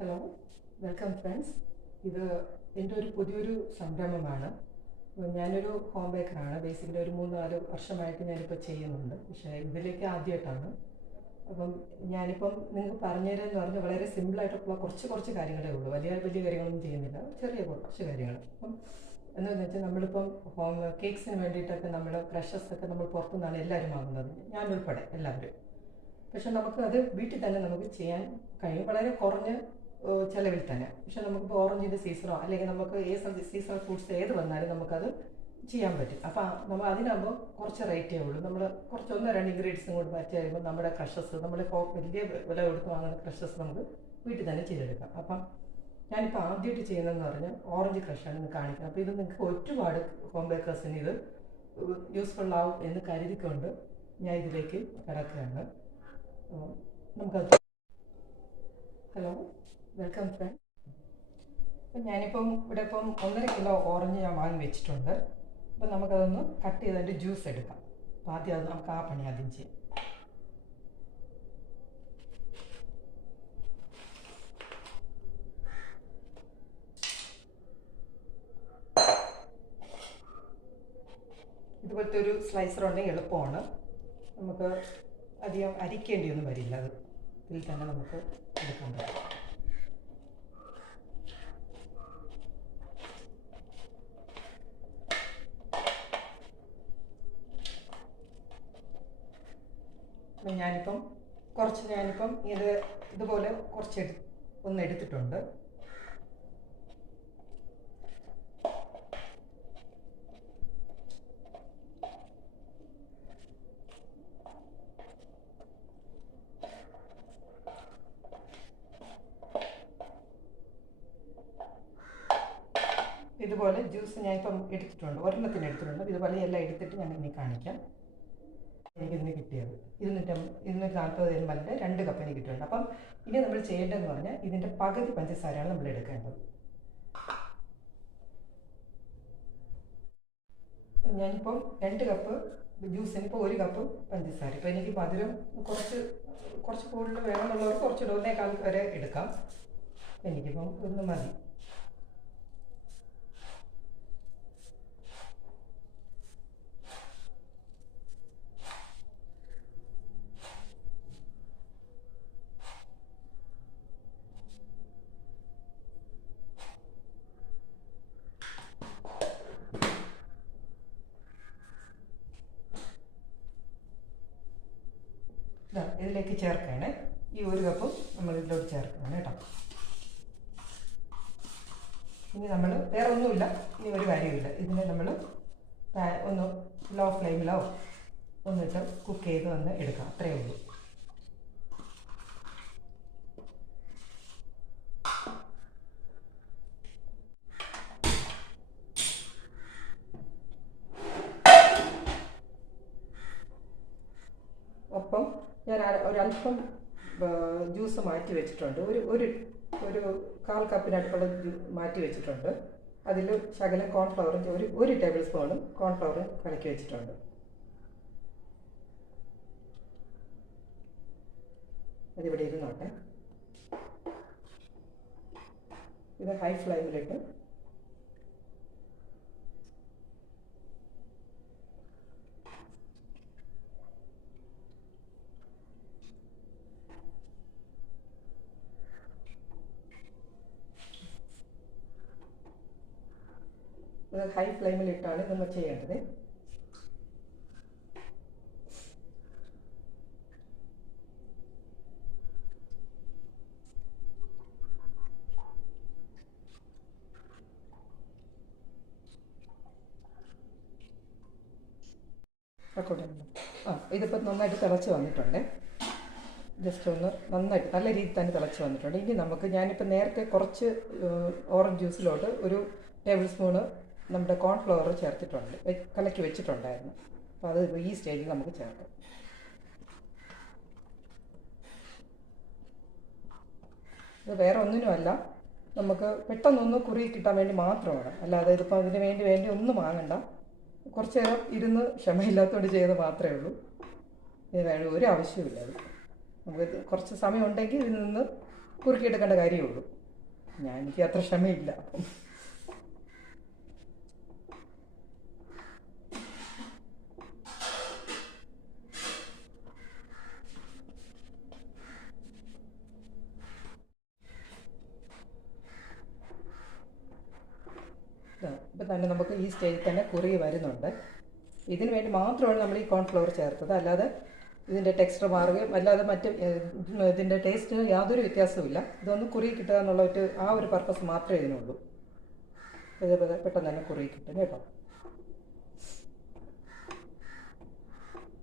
Hello welcome friends. ഇത് എന്റെ ഒരു പുതിയൊരു സംരംഭമാണ്. ഞാനൊരു ഹോം ബേക്കറാണ്. ബേസിക്കലി ഒരു മൂന്ന് നാല് വർഷമായിട്ട് ഞാനിപ്പോൾ ചെയ്യുന്നുണ്ട്. പക്ഷേ ഇതിലേക്ക് ആദ്യമായിട്ടാണ്. അപ്പം ഞാനിപ്പം നിങ്ങൾക്ക് പറഞ്ഞുതരാമെന്ന് പറഞ്ഞാൽ വളരെ സിമ്പിളായിട്ടുള്ള കുറച്ച് കുറച്ച് കാര്യങ്ങളേ ഉള്ളൂ. വലിയ വലിയ കാര്യങ്ങളൊന്നും ചെയ്യുന്നില്ല. ചെറിയ കുറച്ച് കാര്യങ്ങൾ അപ്പം എന്താണെന്ന് വെച്ചാൽ നമ്മളിപ്പം ഹോം കേക്ക്സിന് വേണ്ടിയിട്ടൊക്കെ നമ്മൾ ക്രഷസ് ഒക്കെ നമ്മൾ പുറത്തുനിന്നാണ് എല്ലാവരും വാങ്ങുന്നത്. ഞാനുൾപ്പെടെ എല്ലാവരും. പക്ഷെ നമുക്ക് അത് വീട്ടിൽ തന്നെ നമുക്ക് ചെയ്യാൻ കഴിയും. വളരെ കുറഞ്ഞ ചെലവിൽ തന്നെ. പക്ഷെ നമുക്കിപ്പോൾ ഓറഞ്ചിന്റെ സീസണോ അല്ലെങ്കിൽ നമുക്ക് ഏത് സീസണൽ ഫ്രൂട്ട്സ് ഏത് വന്നാലും നമുക്കത് ചെയ്യാൻ പറ്റും. അപ്പോൾ നമ്മൾ അതിനാകുമ്പോൾ കുറച്ച് റേറ്റേ ഉള്ളൂ. നമ്മൾ കുറച്ച് ഒന്നോ രണ്ട് ഇൻഗ്രീഡിയൻസും കൂടി മാറ്റി കഴിയുമ്പോൾ നമ്മുടെ ക്രഷസ് നമ്മൾ വലിയ വില കൊടുത്ത് വാങ്ങുന്ന ക്രഷസ് നമുക്ക് വീട്ടിൽ തന്നെ ചെയ്തെടുക്കാം. അപ്പം ഞാനിപ്പോൾ ആദ്യമായിട്ട് ചെയ്യുന്നതെന്ന് പറഞ്ഞാൽ ഓറഞ്ച് ക്രഷാണ് ഇന്ന് കാണിക്കുന്നത്. അപ്പോൾ ഇത് നിങ്ങൾക്ക് ഒരുപാട് ഹോം ബേക്കേഴ്സിന് ഇത് യൂസ്ഫുൾ ആവും എന്ന് കരുതിക്കൊണ്ട് ഞാൻ ഇതിലേക്ക് കിടക്കുകയാണ്. നമുക്ക് നമുക്കത് ഹലോ? വെൽക്കം ഫ്രണ്ട് അപ്പം ഞാനിപ്പം ഇവിടെ ഇപ്പം ഒന്നര കിലോ ഓറഞ്ച് ഞാൻ വാങ്ങി വെച്ചിട്ടുണ്ട്. അപ്പം നമുക്കതൊന്ന് കട്ട് ചെയ്തതിന്റെ ജ്യൂസ് എടുക്കാം. അപ്പം ആദ്യം അത് നമുക്ക് ആ പണി ആദ്യം ചെയ്യാം. ഇതുപോലത്തെ ഒരു സ്ലൈസർ ഉണ്ടെങ്കിൽ എളുപ്പമാണ്. നമുക്ക് അധികം അരിക്കേണ്ടിയൊന്നും വരില്ല. അത് ഇതിൽ തന്നെ നമുക്ക് എടുക്കാൻ പറ്റും. അപ്പം ഞാനിപ്പം കുറച്ച് ഞാനിപ്പം ഇത് ഇതുപോലെ കുറച്ച് ഒന്ന് എടുത്തിട്ടുണ്ട്. ഇതുപോലെ ജ്യൂസ് ഞാൻ ഇപ്പം എടുത്തിട്ടുണ്ട്. ഒരെണ്ണത്തിന് എടുത്തിട്ടുണ്ട്. ഇതുപോലെ എല്ലാം എടുത്തിട്ട് ഞാൻ ഇനി കാണിക്കാം. എനിക്കിന്ന് കിട്ടിയത്. ഇരുന്നൂറ്റി ഇരുന്നൂറ്റി നാൽപ്പത് എം എല്ലിന്റെ രണ്ട് കപ്പ് എനിക്ക് കിട്ടിയിട്ടുണ്ട്. അപ്പം ഇനി നമ്മൾ ചെയ്യേണ്ടതെന്ന് പറഞ്ഞാൽ ഇതിന്റെ പകുതി പഞ്ചസാരയാണ് നമ്മൾ എടുക്കേണ്ടത് ഞാനിപ്പം രണ്ട് കപ്പ് ജ്യൂസിന് ഇപ്പോൾ ഒരു കപ്പ് പഞ്ചസാര. ഇപ്പോൾ എനിക്ക് മധുരം കുറച്ച് കുറച്ച് കൂടുതൽ വേണമെന്നുള്ളവർക്ക് കുറച്ച് ഒന്നേക്കാൾ വരെ എടുക്കാം. എനിക്കിപ്പം ഒന്ന് മതി ഇതാ ഇതിലേക്ക് ചേർക്കുകയാണ് ഈ ഒരു കപ്പ് നമ്മൾ ഇതിലോട്ട് ചേർക്കുകയാണ് കേട്ടോ. ഇനി നമ്മൾ വേറെ ഒന്നുമില്ല ഇനി ഒരു കാര്യമില്ല ഇതിനെ നമ്മൾ ഒന്ന് ലോ ഫ്ലെയിമിലോ ഒന്നിട്ട് കുക്ക് ചെയ്ത് വന്ന് എടുക്കാം. അത്രയേ ഉള്ളൂ. ഒപ്പം ഞാൻ ഒരല്പം ജ്യൂസ് മാറ്റി വെച്ചിട്ടുണ്ട്. ഒരു ഒരു ഒരു കാൽ കപ്പിനടുപ്പുള്ള ജ്യൂ- മാറ്റി വെച്ചിട്ടുണ്ട്. അതിൽ ശകലം കോൺഫ്ലവറും ഒരു ഒരു ടേബിൾ സ്പൂണും കോൺഫ്ലവറും കലക്കി വെച്ചിട്ടുണ്ട്. അതിവിടെ ഇരുന്നോട്ടെ. ഇത് ഹൈ ഫ്ലെയിമിലിട്ട് ഹൈ ഫ്ലെയിമിലിട്ടാണ് നമ്മൾ ചെയ്യേണ്ടത്. ആ ഇതിപ്പോൾ നന്നായിട്ട് തിളച്ച് വന്നിട്ടുണ്ട്. ജസ്റ്റ് ഒന്ന് നന്നായിട്ട് നല്ല രീതിയിൽ തന്നെ തിളച്ച് വന്നിട്ടുണ്ട്. ഇനി നമുക്ക് ഞാനിപ്പോൾ നേരത്തെ കുറച്ച് ഓറഞ്ച് ജ്യൂസിലോട്ട് ഒരു ടേബിൾ സ്പൂണ് നമ്മുടെ കോൺഫ്ലവർ ചേർത്തിട്ടുണ്ട് കലക്കി വെച്ചിട്ടുണ്ടായിരുന്നു. അപ്പോൾ അത് ഈ സ്റ്റേജിൽ നമുക്ക് ചേർക്കാം. ഇത് വേറെ ഒന്നിനുമല്ല. നമുക്ക് പെട്ടെന്നൊന്ന് കുറി കിട്ടാൻ വേണ്ടി മാത്രമാണ്. അല്ലാതെ ഇതിപ്പോൾ അതിന് വേണ്ടി വേണ്ടി ഒന്നും വാങ്ങണ്ട. കുറച്ച് നേരം ഇരുന്ന് ക്ഷമയില്ലാത്തതുകൊണ്ട് ചെയ്ത് മാത്രമേ ഉള്ളൂ. ഇത് വേണ്ട ഒരു ആവശ്യമില്ല അത്. നമുക്ക് കുറച്ച് സമയം ഉണ്ടെങ്കിൽ ഇതിൽ നിന്ന് കുറുക്കിയെടുക്കേണ്ട കാര്യമേ ഉള്ളൂ ഞാൻ എനിക്ക് അത്ര ക്ഷമയില്ല അപ്പം ഇപ്പം തന്നെ നമുക്ക് ഈ സ്റ്റേജിൽ തന്നെ കുറുകി വരുന്നുണ്ട്. ഇതിന് വേണ്ടി മാത്രമാണ് നമ്മൾ ഈ കോൺഫ്ലവർ ചേർത്തത്. അല്ലാതെ ഇതിന്റെ ടെക്സ്റ്റർ മാറുകയും അല്ലാതെ മറ്റ് ഇതിന്റെ ടേസ്റ്റിന് യാതൊരു വ്യത്യാസവുമില്ല. ഇതൊന്ന് കുറുകി കിട്ടുക എന്നുള്ള ഒരു ആ ഒരു പർപ്പസ് മാത്രമേ ഇതിനുള്ളൂ. പെട്ടെന്ന് തന്നെ കുറി കിട്ടും കേട്ടോ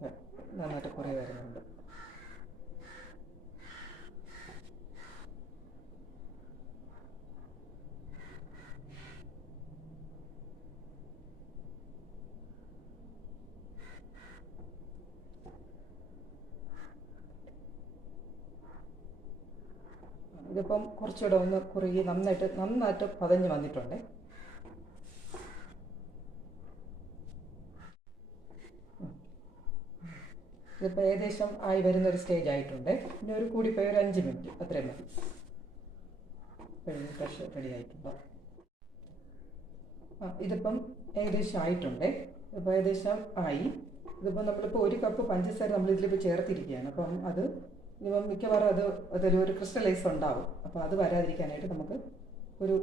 ഏ, നന്നായിട്ട് കുറുകി വരുന്നുണ്ട് ഇതിപ്പം കുറച്ചുകൂടെ ഒന്ന് കുറുകി നന്നായിട്ട് നന്നായിട്ട് പതഞ്ഞ് വന്നിട്ടുണ്ട്. ഇതിപ്പോൾ ഏകദേശം ആയി വരുന്ന ഒരു സ്റ്റേജ് ആയിട്ടുണ്ട്. ഇനി ഒരു കൂടിപ്പോയി ഒരു അഞ്ച് മിനിറ്റ് അത്രയും മതി. ഫ്രഷ് റെഡി ആയിട്ടുണ്ട്. ആ ഇതിപ്പം ഏകദേശം ആയിട്ടുണ്ട്. ഇപ്പോൾ ഏകദേശം ആയി. ഇതിപ്പോൾ നമ്മളിപ്പോൾ ഒരു കപ്പ് പഞ്ചസാര നമ്മൾ ഇതിലിപ്പോൾ ചേർത്തിരിക്കുകയാണ്. അപ്പം അത് ഇനിയിപ്പം മിക്കവാറും അത് അതിലൊരു ക്രിസ്റ്റലൈസ് ഉണ്ടാവും. അപ്പോൾ അത് വരാതിരിക്കാനായിട്ട് നമുക്ക് ഒരു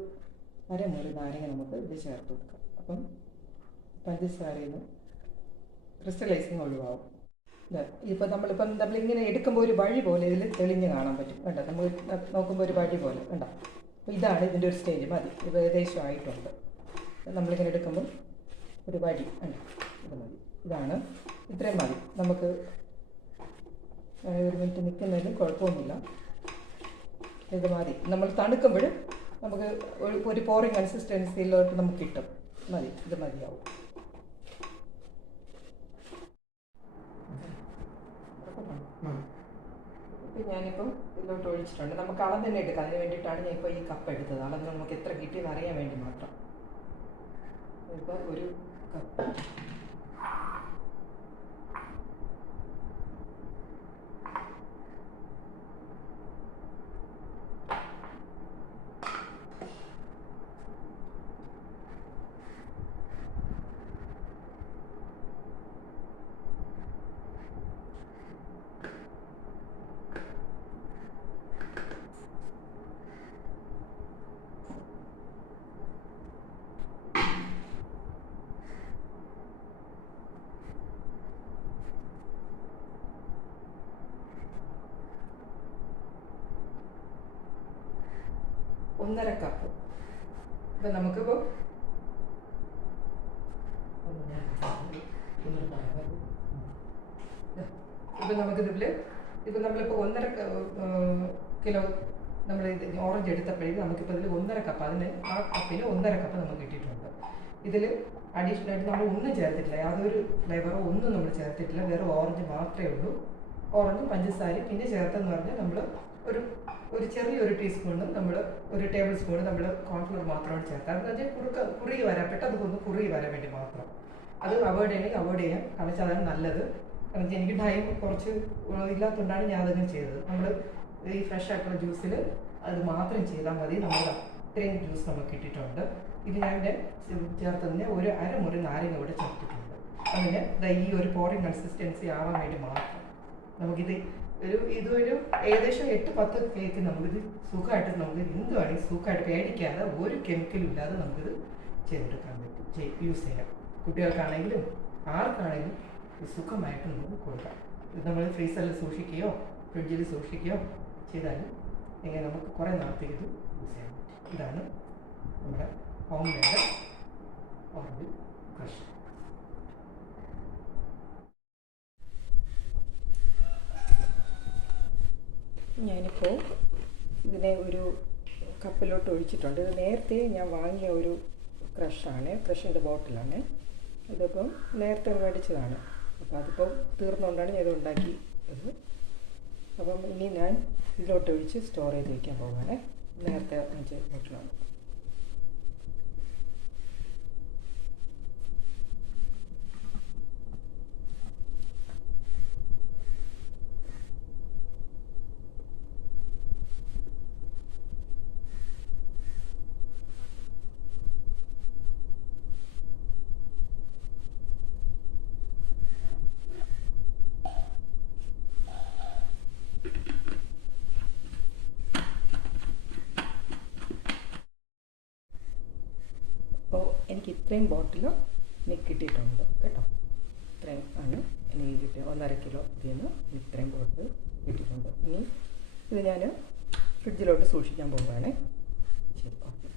അരമുറി നാരങ്ങ നമുക്ക് ഇത് ചേർത്ത് കൊടുക്കാം. അപ്പം പഞ്ചസാരയിൽ നിന്ന് ക്രിസ്റ്റലൈസിങ് ഒഴിവാകും ഇപ്പം നമ്മളിപ്പം നമ്മളിങ്ങനെ എടുക്കുമ്പോൾ ഒരു വഴി പോലെ ഇതിൽ തെളിഞ്ഞ് കാണാൻ പറ്റും. കണ്ടോ? നമ്മൾ നോക്കുമ്പോൾ ഒരു വഴി പോലെ കണ്ടോ? അപ്പോൾ ഇതാണ് ഇതിന്റെ ഒരു സ്റ്റേജ് മതി. ഇത് ഏകദേശം ആയിട്ടുണ്ട്. നമ്മളിങ്ങനെ എടുക്കുമ്പോൾ ഒരു വഴി കണ്ടോ? ഇത് മതി. ഇതാണ്. ഇത്രയും മതി. നമുക്ക് ഒരു മിനിറ്റ് നിൽക്കുന്നതിന് കുഴപ്പമൊന്നുമില്ല. ഇത് മതി. നമ്മൾ തണുക്കുമ്പോഴും നമുക്ക് ഒരു പോറിങ് കൺസിസ്റ്റൻസിയിലോട്ട് നമുക്ക് കിട്ടും. മതി. ഇത് മതിയാവും. ഇപ്പം ഞാനിപ്പം ഇതിലോട്ട് ഒഴിച്ചിട്ടുണ്ട്. നമുക്ക് അളവ് തന്നെ എടുക്കാം. അതിന് വേണ്ടിയിട്ടാണ് ഞാൻ ഇപ്പോൾ ഈ കപ്പ് എടുത്തത്. അളന്ന് നമുക്ക് എത്ര കിട്ടിയെന്ന് അറിയാൻ വേണ്ടി മാത്രം. ഇപ്പോൾ ഒരു കപ്പ് ഒന്നര കപ്പ്. ഇപ്പം നമുക്കിപ്പോൾ ഇപ്പം നമുക്കിതിൽ ഇപ്പൊ നമ്മളിപ്പോൾ ഒന്നര കിലോ നമ്മൾ ഇത് ഓറഞ്ച് എടുത്തപ്പോഴേക്കും നമുക്കിപ്പോൾ ഇതിൽ ഒന്നര കപ്പ് അതിന് ആ കപ്പിന് ഒന്നര കപ്പ് നമുക്ക് കിട്ടിയിട്ടുണ്ട്. ഇതിൽ അഡീഷണൽ ആയിട്ട് നമ്മൾ ഒന്നും ചേർത്തിട്ടില്ല. യാതൊരു ഫ്ലേവറോ ഒന്നും നമ്മൾ ചേർത്തിട്ടില്ല. വെറും ഓറഞ്ച് മാത്രമേ ഉള്ളൂ. ഓറഞ്ചും പഞ്ചസാരയും പിന്നെ ചേർത്തെന്ന് പറഞ്ഞാൽ നമ്മൾ ഒരു ഒരു ചെറിയൊരു ടീസ്പൂണ് നമ്മൾ ഒരു ടേബിൾ സ്പൂൺ നമ്മൾ കോൺഫ്ലോർ മാത്രമാണ് ചേർക്കാം അത് കുറുക്ക കുറുകി വരാൻ പെട്ടെന്ന് കുറുകി വരാൻ വേണ്ടി മാത്രം. അത് അവോയ്ഡ് ചെയ്യണമെങ്കിൽ അവോയ്ഡ് ചെയ്യാം. കാരണം വെച്ചാൽ അതാണ് നല്ലത്. കാരണം എനിക്ക് ടൈം കുറച്ച് ഇല്ലാത്തതുകൊണ്ടാണ് ഞാൻ അതങ്ങനെ ചെയ്തത്. നമ്മൾ ഈ ഫ്രഷ് ആയിട്ടുള്ള ജ്യൂസിൽ അത് മാത്രം ചെയ്താൽ മതി. നമ്മൾ അത്രയും ജ്യൂസ് നമുക്ക് കിട്ടിയിട്ടുണ്ട്. ഇത് ഞാൻ ചേർത്തതിന് ഒരു അരമുറി നാരങ്ങ ഇവിടെ ചേർത്തിട്ടുണ്ട്. അതിന് ഈ ഒരു പോറിങ് കൺസിസ്റ്റൻസി ആവാൻ വേണ്ടി മാത്രം. നമുക്കിത് ഒരു ഇതൊരു ഏകദേശം എട്ട് പത്ത് കേക്ക് നമുക്കിത് സുഖമായിട്ട് നമുക്ക് എന്ത് വേണമെങ്കിൽ സുഖമായിട്ട് പേടിക്കാതെ ഒരു കെമിക്കലും ഇല്ലാതെ നമുക്കിത് ചെയ്തെടുക്കാൻ പറ്റും. യൂസ് ചെയ്യാം. കുട്ടികൾക്കാണെങ്കിലും ആർക്കാണെങ്കിലും സുഖമായിട്ട് നമുക്ക് കൊടുക്കാം. ഇത് നമ്മൾ ഫ്രീസറിൽ സൂക്ഷിക്കുകയോ ഫ്രിഡ്ജിൽ സൂക്ഷിക്കുകയോ ചെയ്താലും ഇങ്ങനെ നമുക്ക് കുറേ നാളത്തേക്ക് ഇത് യൂസ് ചെയ്യാൻ പറ്റും. ഇതാണ് നമ്മുടെ ഹോം മെയ്ഡ് ഓറഞ്ച് ക്രഷ് ഞാനിപ്പോൾ ഇതിനെ ഒരു കപ്പിലോട്ട് ഒഴിച്ചിട്ടുണ്ട്. ഇത് നേരത്തെ ഞാൻ വാങ്ങിയ ഒരു ക്രഷാണ്. ക്രഷിന്റെ ബോട്ടിലാണ്. ഇതിപ്പം നേരത്തെ മേടിച്ചതാണ് അപ്പോൾ അതിപ്പം തീർന്നുകൊണ്ടാണ് ഞാൻ ഇത് ഉണ്ടാക്കി അത് അപ്പം ഇനി ഞാൻ ഇതിലോട്ട് ഒഴിച്ച് സ്റ്റോർ ചെയ്ത് വയ്ക്കാൻ പോകാനേ നേരത്തെ അഞ്ച് ബോട്ടിലാണ് എനിക്ക് ഇത്രയും ബോട്ടിൽ എനിക്ക് കിട്ടിയിട്ടുണ്ട് കേട്ടോ. ഇത്രയും ആണ് എനിക്ക് കിട്ടിയ ഒന്നര കിലോ ഇതിൽ നിന്ന് ഇത്രയും ബോട്ടിൽ കിട്ടിയിട്ടുണ്ട്. ഇനി ഇത് ഞാൻ ഫ്രിഡ്ജിലോട്ട് സൂക്ഷിക്കാൻ പോവുകയാണേ. ശരി ഓക്കെ